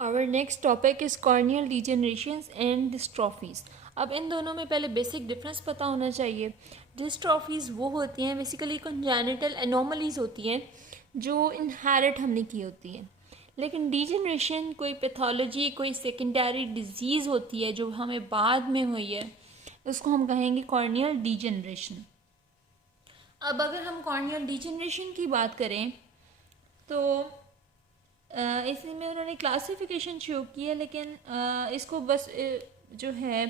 Our next topic is corneal degenerations and dystrophies. अब इन दोनों में पहले बेसिक डिफरेंस पता होना चाहिए। डिस्ट्रॉफीज़ वो होती हैं बेसिकली कंजेनिटल एनोमलीज होती हैं जो इनहेरिट हमने की होती हैं, लेकिन डिजेनरेशन कोई पैथोलॉजी, कोई सेकेंडरी डिजीज़ होती है जो हमें बाद में हुई है, उसको हम कहेंगे कॉर्नियल डिजेनरेशन। अब अगर हम कॉर्नियल डिजेनरेशन की बात करें तो इसमें उन्होंने क्लासिफिकेशन शो की है, लेकिन इसको बस जो है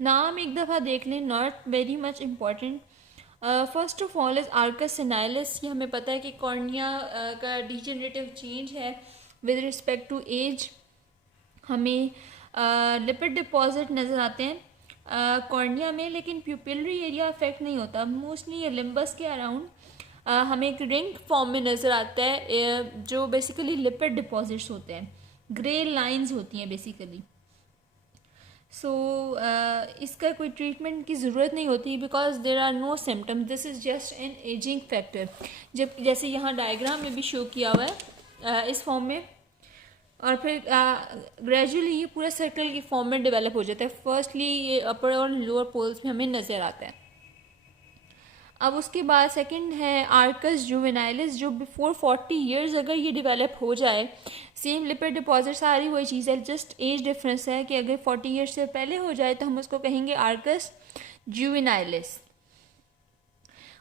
नाम एक दफ़ा देख लें, not very much important. First of all is arcus senilis. ये हमें पता है कि कॉर्निया का डिजेनरेटिव चेंज है विद रिस्पेक्ट टू एज। हमें लिपिड डिपॉजिट नज़र आते हैं कॉर्निया में, लेकिन प्यूपिलरी एरिया अफेक्ट नहीं होता। मोस्टली ये लिम्बस के अराउंड हमें एक रिंग फॉर्म में नज़र आता है जो बेसिकली लिपिड डिपॉजिट्स होते हैं, ग्रे लाइंस होती हैं बेसिकली। सो इसका कोई ट्रीटमेंट की ज़रूरत नहीं होती because there are no symptoms, this is just an ageing factor. जब जैसे यहाँ डायग्राम में भी शो किया हुआ है इस फॉर्म में, और फिर ग्रेजुअली ये पूरा सर्कल की फॉर्म में डेवलप हो जाता है। फर्स्टली ये अपर और लोअर पोल्स में हमें नज़र आता है। अब उसके बाद सेकंड है आर्कस जुवेनाइलिस, जो बिफोर 40 इयर्स अगर ये डेवलप हो जाए, सेम लिपिड डिपॉजिट सारी वही चीज़ है, जस्ट एज डिफरेंस है कि अगर 40 इयर्स से पहले हो जाए तो हम उसको कहेंगे आर्कस जुवेनाइलिस।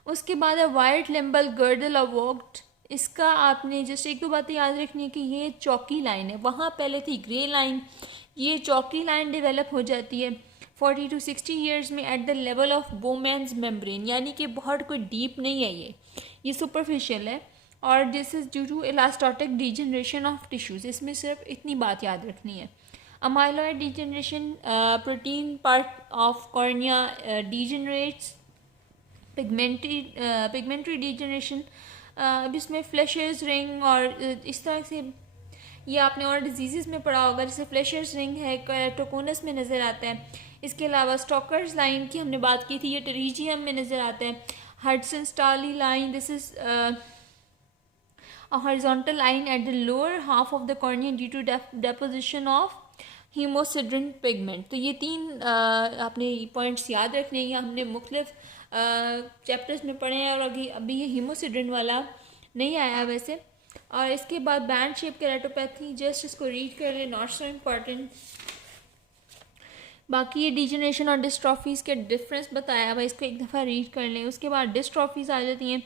उसके बाद है वाइट लिम्बल गर्डल अवॉक्ड। इसका आपने जस्ट एक दो बातें याद रखनी है कि ये चौकी लाइन है, वहाँ पहले थी ग्रे लाइन, ये चौकी लाइन डेवलप हो जाती है 40 to 60 ईयर्स में eight the level of Bowman's membrane, यानी कि बहुत कोई डीप नहीं है, ये सुपरफिशियल है। और this is due to elastotic degeneration of tissues. इसमें सिर्फ इतनी बात याद रखनी है। Amyloid degeneration, protein part of cornea degenerates. Pigmentary degeneration, अब इसमें फ्लैशर्स रिंग और इस तरह से ये आपने और डिजीज़ में पढ़ा होगा, जैसे फ्लैशर्स रिंग है केराटोकोनस में नज़र आता है। इसके अलावा स्टॉकर्स लाइन की हमने बात की थी, ये टेरिजियम में नज़र आता है। Hudson Stahli line, this is a horizontal line at the lower half of the cornea due to deposition of hemosidrin pigment। तो ये तीन आपने पॉइंट्स याद रखने हैं, हमने मुख्तलिफ चैप्टर्स में पढ़े हैं, और अभी ये हीमोसिड्रिन वाला नहीं आया वैसे। और इसके बाद बैंड शेप केराटोपैथी, जस्ट इसको रीड कर ले, नॉट सो इम्पॉर्टेंट। बाकी ये डिजेनरेशन और डिस्ट्रॉफीज़ के डिफरेंस बताया हुआ, इसको एक दफ़ा रीड कर लें। उसके बाद डिस्ट्रॉफीज़ आ जाती हैं,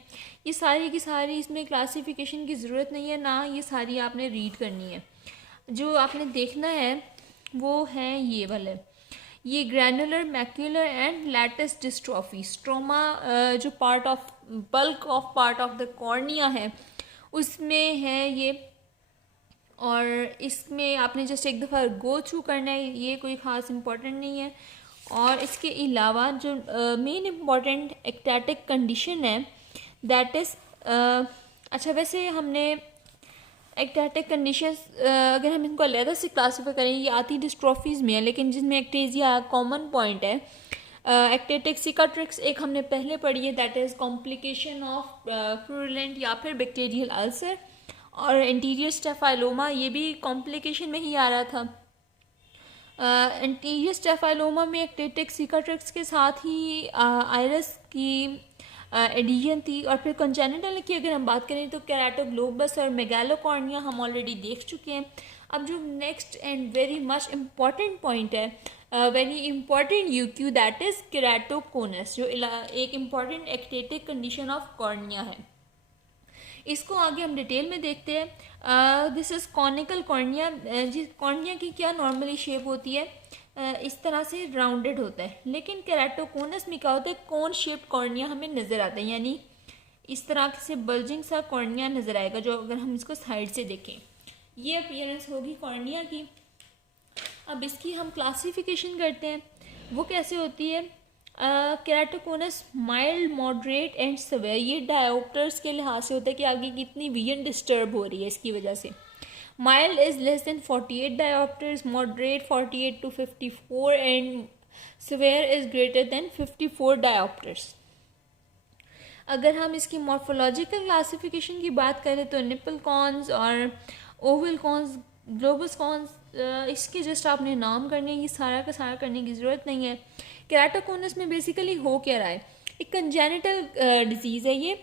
ये सारी की सारी, इसमें क्लासिफिकेशन की ज़रूरत नहीं है ना, ये सारी आपने रीड करनी है। जो आपने देखना है वो है ये वाले, ये granular macular and lattice dystrophy. Stroma जो part of bulk of part of the cornea है उसमें है ये, और इसमें आपने जस्ट एक दफ़ा गो थ्रू करना है, ये कोई ख़ास इम्पोर्टेंट नहीं है। और इसके अलावा जो मेन इम्पॉर्टेंट एक्टैटिक कंडीशन है दैट इज़, अच्छा वैसे हमने एक्टैटिक कंडीशंस अगर हम इनको अलग से क्लासीफाई करें, ये आती डिस्ट्रॉफीज़ में है, लेकिन जिसमें एक्टेजिया कॉमन पॉइंट है। एक्टेटिक सिकाट्रिक्स एक हमने पहले पढ़ी है, दैट इज़ कॉम्प्लिकेशन ऑफ प्रूलेंट या फिर बैक्टीरियल अल्सर। और एंटीरियर स्टेफाइलोमा, ये भी कॉम्प्लिकेशन में ही आ रहा था। एंटीरियर स्टेफाइलोमा में एक्टेटिक सिकाट्रिक्स के साथ ही आयरस की एडिशन थी। और फिर कंजेनिटल की अगर हम बात करें तो केराटोग्लोबस और मेगालोकॉर्निया हम ऑलरेडी देख चुके हैं। अब जो next and very much important point है, वेरी इंपॉर्टेंट यूक्यू, दैट इज़ केराटोकोनस, जो एक important ectatic condition of cornea है। इसको आगे हम डिटेल में देखते हैं। This is conical cornea. जिस कॉर्निया की क्या नॉर्मली शेप होती है, इस तरह से राउंडेड होता है, लेकिन केराटोकोनस में क्या होता है, कोन शेप्ड कॉर्निया हमें नज़र आता है, यानी इस तरह से बल्जिंग सा कॉर्निया नज़र आएगा जो अगर हम इसको साइड से देखें, ये अपीयरेंस होगी कॉर्निया की। अब इसकी हम क्लासिफिकेशन करते हैं, वो कैसे होती है। Keratoconus mild, moderate and severe, ये डायोप्टर्स के लिहाज से होता है कि आगे कितनी विजन डिस्टर्ब हो रही है इसकी वजह से। Mild is less than 48 dioptres, moderate 48 to 54 and severe is greater than 54 dioptres. अगर हम इसकी मॉर्फोलॉजिकल क्लासिफिकेशन की बात करें तो निपल कॉन्स और ओवल कॉन्स ग्लोबस कॉन्स इसके जस्ट आपने नाम करने, ये सारा का सारा करने की ज़रूरत नहीं है। केराटोकोनस में बेसिकली हो क्या रहा है, एक कंजेनिटल डिजीज़ है ये,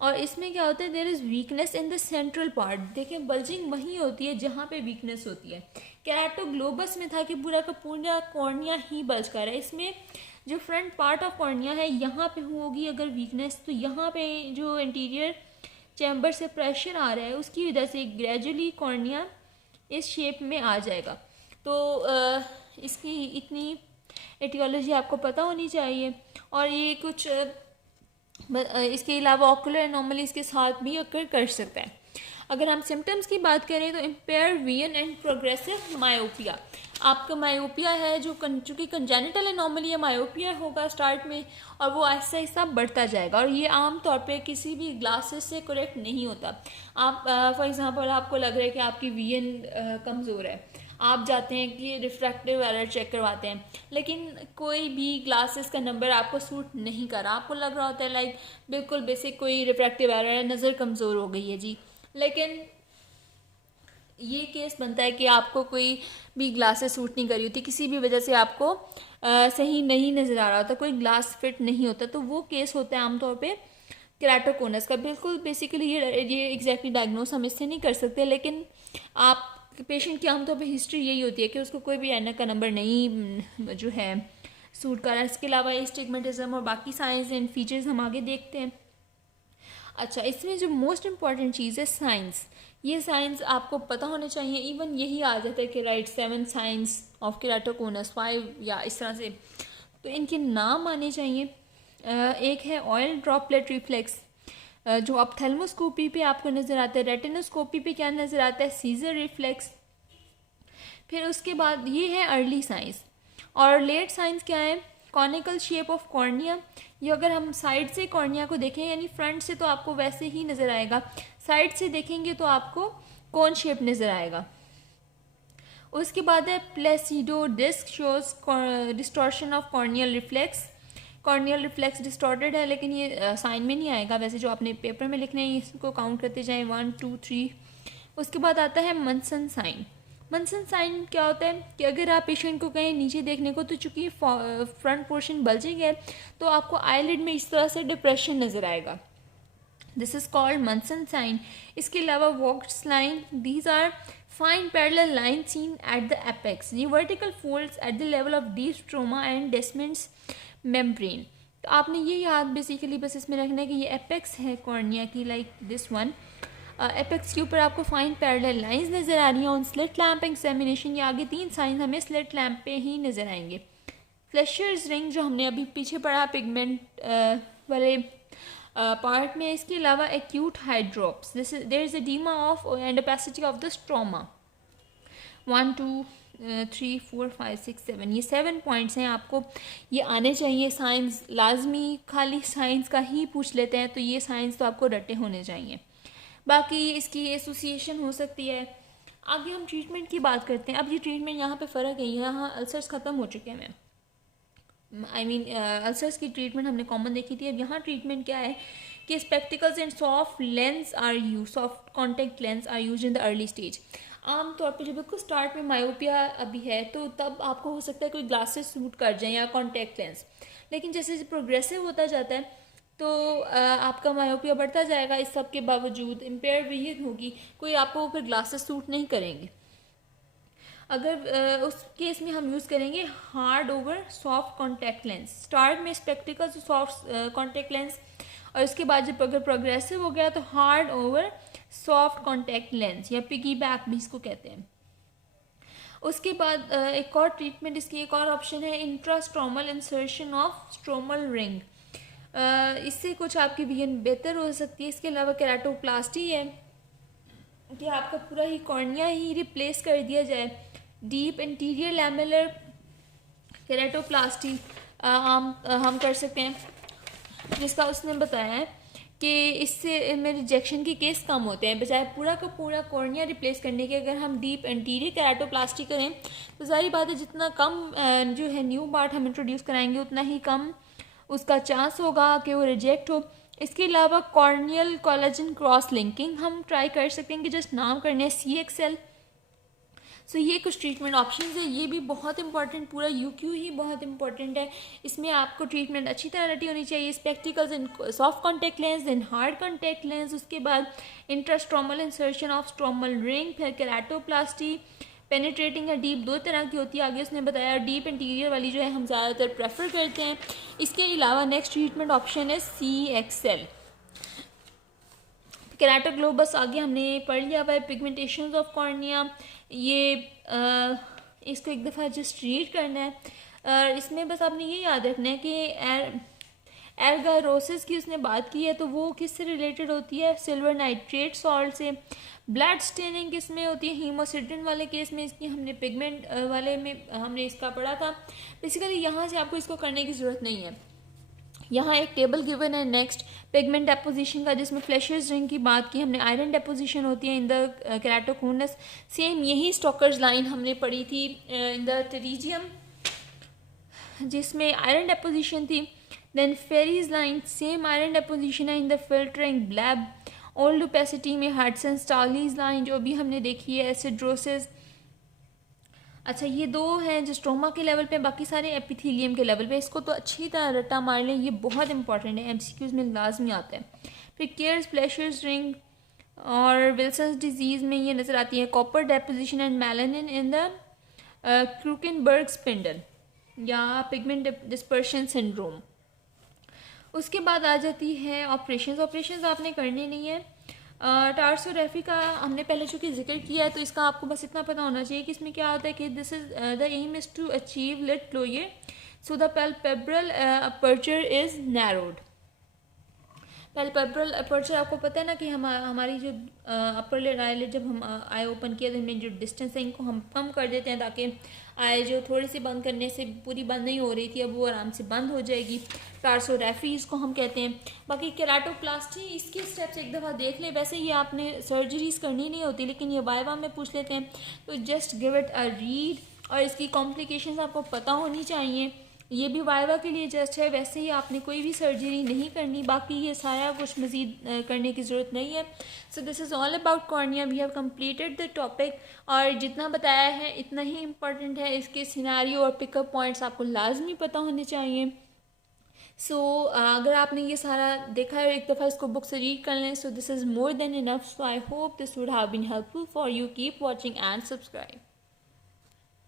और इसमें क्या होता है, there is weakness in the central part. देखें बल्जिंग वहीं होती है जहाँ पे वीकनेस होती है। केराटोग्लोबस में था कि पूरा का पूरा कॉर्निया ही बल्ज कर रहा है। इसमें जो फ्रंट पार्ट ऑफ कॉर्निया है यहाँ पे होगी अगर वीकनेस, तो यहाँ पे जो इंटीरियर चैम्बर से प्रेशर आ रहा है उसकी वजह से ग्रेजुअली कॉर्निया इस शेप में आ जाएगा। तो इसकी इतनी एटियोलॉजी आपको पता होनी चाहिए। और ये कुछ इसके अलावा ऑकुलर एनोमलीज के साथ भी अकर कर सकता है। अगर हम सिम्टम्स की बात करें तो empire vision and progressive myopia. आपका मायोपिया है जो चूँकि कंजेनिटल एनोमली है, मायोपिया होगा स्टार्ट में और वो आहिस्ता आहिस्ता बढ़ता जाएगा, और ये आम तौर पे किसी भी ग्लासेस से करेक्ट नहीं होता। आप फॉर एग्जांपल आपको लग रहा है कि आपकी विजन कमज़ोर है, आप जाते हैं कि रिफ्रैक्टिव एरर चेक करवाते हैं, लेकिन कोई भी ग्लासेस का नंबर आपको सूट नहीं कर रहा, आपको लग रहा होता है लाइक बिल्कुल बेसिक कोई रिफ्रैक्टिव एरर है, नज़र कमज़ोर हो गई है जी, लेकिन ये केस बनता है कि आपको कोई भी ग्लासेस सूट नहीं करी होती, किसी भी वजह से आपको सही नहीं नज़र आ रहा होता, कोई ग्लास फिट नहीं होता, तो वो केस होता है आमतौर पे केराटोकोनस का। बिल्कुल बेसिकली ये एग्जैक्टली डायग्नोस हम इससे नहीं कर सकते, लेकिन आप पेशेंट की आमतौर पे हिस्ट्री यही होती है कि उसको कोई भी ऐनक का नंबर नहीं जो है सूट कर रहा है। इसके अलावा एस्टिग्मेटिज्म और बाकी साइंस एंड फीचर्स हम आगे देखते हैं। अच्छा, इसमें जो मोस्ट इम्पॉर्टेंट चीज़ है साइंस, ये साइंस आपको पता होने चाहिए। इवन यही आ जाता है कि राइट 7 साइंस ऑफ केराटोकोनस 5 या इस तरह से, तो इनके नाम आने चाहिए। एक है ऑयल ड्रॉपलेट रिफ्लेक्स जो ऑप्थेल्मोस्कोपी पे आपको नज़र आता है, रेटिनोस्कोपी पे क्या नज़र आता है, सीजर रिफ्लेक्स। फिर उसके बाद ये है अर्ली साइंस, और लेट साइंस क्या है, कॉनिकल शेप ऑफ कॉर्निया। ये अगर हम साइड से कॉर्निया को देखें, यानी फ्रंट से तो आपको वैसे ही नज़र आएगा, साइड से देखेंगे तो आपको कौन शेप नज़र आएगा। उसके बाद है Placido disc shows distortion of corneal reflex. Corneal reflex distorted है, लेकिन ये साइन में नहीं आएगा, वैसे जो आपने पेपर में लिखने हैं इसको काउंट करते जाएं 1 2 3। उसके बाद आता है मंसन साइन। मंसन साइन क्या होता है कि अगर आप पेशेंट को कहें नीचे देखने को, तो चूंकि फ्रंट पोर्शन बल्जिंग है तो आपको आईलिड में इस तरह से डिप्रेशन नज़र आएगा, this is called Munson sign. इसके अलावा Vogt's line, these are fine parallel line seen at the apex, ये vertical folds at the level of deep stroma and Descemet's membrane. तो आपने ये याद बेसिकली बस इसमें रखना है कि ये एपेक्स है कॉर्निया की, लाइक दिस वन। एपेक्स के ऊपर आपको फाइन पैरेलल लाइंस नज़र आ रही हैं ऑन स्लिट लैम्प एग्जामिनेशन। ये आगे 3 साइन हमें स्लिट लैम्प पे ही नज़र आएंगे। फ्लेशर्स रिंग जो हमने अभी पीछे पढ़ा पिगमेंट वाले पार्ट में, इसके अलावा acute hydrops, this is there is oedema of and opacity of the stroma. 1 2 3 4 5 6 7, ये 7 पॉइंट्स हैं, आपको ये आने चाहिए। साइंस लाजमी खाली साइंस का ही पूछ लेते हैं, तो ये साइंस तो आपको रटे होने चाहिए, बाकी इसकी एसोसिएशन हो सकती है। आगे हम ट्रीटमेंट की बात करते हैं। अब ये ट्रीटमेंट यहाँ पे फ़र्क है, यहाँ अल्सर्स ख़त्म हो चुके हैं, आई मीन अल्सर्स की ट्रीटमेंट हमने कॉमन देखी थी। अब यहाँ ट्रीटमेंट क्या है कि spectacles and soft lens are use, soft contact lens are use in the early stage. आम तौर पे जब बिल्कुल स्टार्ट में मायोपिया अभी है तो तब आपको हो सकता है कोई ग्लासेस सूट कर जाए या कॉन्टैक्ट लेंस, लेकिन जैसे प्रोग्रेसिव होता जाता है तो आपका मायोपिया बढ़ता जाएगा। इस सब के बावजूद इम्पेयर्ड विजन होगी, कोई आपको फिर ग्लासेस सूट नहीं करेंगे। अगर उस केस में हम यूज़ करेंगे hard over soft contact lens. Start में स्पेक्टिकल्स सॉफ्ट कॉन्टैक्ट लेंस, और इसके बाद जब अगर प्रोग्रेसिव हो गया तो hard over soft contact lens या पिगी बैक भी इसको कहते हैं। उसके बाद एक और ट्रीटमेंट, इसकी एक और ऑप्शन है इंट्रास्ट्रोमल इंसर्शन ऑफ स्ट्रोमल रिंग। इससे कुछ आपकी विजन बेहतर हो सकती है। इसके अलावा केराटोप्लास्टी है कि आपका पूरा ही कॉर्निया ही रिप्लेस कर दिया जाए। डीप इंटीरियर लैमेलर केराटोप्लास्टी हम कर सकते हैं, जिसका उसने बताया है कि इससे में रिजेक्शन के केस कम होते हैं। बजाय पूरा का पूरा कॉर्निया रिप्लेस करने के अगर हम डीप इंटीरियर केराटोप्लास्टी करें तो जाहिर बात है जितना कम जो है न्यू पार्ट हम इंट्रोड्यूस कराएंगे उतना ही कम उसका चांस होगा कि वो रिजेक्ट हो। इसके अलावा कॉर्नियल कोलेजन क्रॉस लिंकिंग हम ट्राई कर सकते हैं कि जस्ट नाम करने हैं CXL। सो ये कुछ ट्रीटमेंट ऑप्शंस है, ये भी बहुत इंपॉर्टेंट, पूरा UQ ही बहुत इंपॉर्टेंट है। इसमें आपको ट्रीटमेंट अच्छी तरह रटी होनी चाहिए। Spectacles in soft contact lens, then hard contact lens, उसके बाद intrastromal insertion of stromal ring, फिर केराटोप्लास्टी, पेनिट्रेटिंग या डीप, दो तरह की होती है आगे उसने बताया। डीप इंटीरियर वाली जो है हम ज़्यादातर प्रेफर करते हैं। इसके अलावा नेक्स्ट ट्रीटमेंट ऑप्शन है CXL। केराटोग्लोबस आगे हमने पढ़ लिया हुआ है। पिगमेंटेशन ऑफ कॉर्निया, ये इसको एक दफ़ा जस्ट रीड करना है। इसमें बस आपने ये याद रखना है कि एल्गारोसिस की उसने बात की है, तो वो किससे रिलेटेड होती है? सिल्वर नाइट्रेट सॉल्ट से। ब्लड स्टेनिंग किस में होती है? हीमोसिडिन वाले केस में इसकी हमने पिगमेंट वाले में हमने इसका पढ़ा था। बेसिकली यहाँ से आपको इसको करने की ज़रूरत नहीं है। यहाँ एक टेबल गिवन है नेक्स्ट पिगमेंट डेपोजिशन का, जिसमें फ्लैशर्स रिंग की बात की हमने। आयरन डेपोजिशन होती है इन द केराटोकोनस। सेम यही स्टोकर्स लाइन हमने पढ़ी थी इन द टेरिजियम, जिसमें आयरन डेपोजिशन थी। Then Ferry's line, same iron deposition है in the filtering bleb. Old opacity में हडसन स्टालीज लाइन जो भी हमने देखी है। एसिड्रोसिस। अच्छा, ये दो हैं जो स्ट्रोमा के लेवल पे, बाकी सारे एपिथेलियम के लेवल पे। इसको तो अच्छी तरह रट्टा मार लें, ये बहुत इंपॉर्टेंट है, MCQs में लाजमी आता है। फिर केयर्स फ्लैशर्स रिंग और विल्सन्स डिजीज़ में ये नज़र आती है copper deposition and melanin in the Krukenberg spindle या पिगमेंट डिस्पर्शन सिंड्रोम। उसके बाद आ जाती है ऑपरेशंस आपने करने नहीं है। टार्सोरेफी का हमने पहले चूँकि जिक्र किया है, तो इसका आपको बस इतना पता होना चाहिए कि इसमें क्या होता है कि this is the aim is to achieve lid closure, so the palpebral aperture is narrowed. Palpebral aperture आपको पता है ना कि हमारी जो अपर लिड आईलिड जब हम आई ओपन किया तो हमें जो डिस्टेंस है इनको हम कम कर देते हैं, ताकि आई जो थोड़ी सी बंद करने से पूरी बंद नहीं हो रही थी, अब वो आराम से बंद हो जाएगी। टार्सोरेफी इसको हम कहते हैं। बाकी केराटोप्लास्टी, इसके स्टेप्स एक दफ़ा देख लें। वैसे ये आपने सर्जरीज करनी नहीं होती, लेकिन ये वाइवा में पूछ लेते हैं, तो just give it a read और इसकी कॉम्प्लिकेशंस आपको पता होनी चाहिए। ये भी वाइवा के लिए जस्ट है, वैसे ही आपने कोई भी सर्जरी नहीं करनी। बाकी ये सारा कुछ मज़ीद करने की ज़रूरत नहीं है। So this is all about cornea. We have completed the topic, और जितना बताया है इतना ही इम्पॉर्टेंट है। इसके सिनेरियो और पिकअप पॉइंट्स आपको लाजमी पता होने चाहिए। सो अगर आपने ये सारा देखा है, एक दफ़ा इसको बुक से रीड कर लें। So this is more than enough. So I hope this would have been helpful for you. Keep watching and subscribe.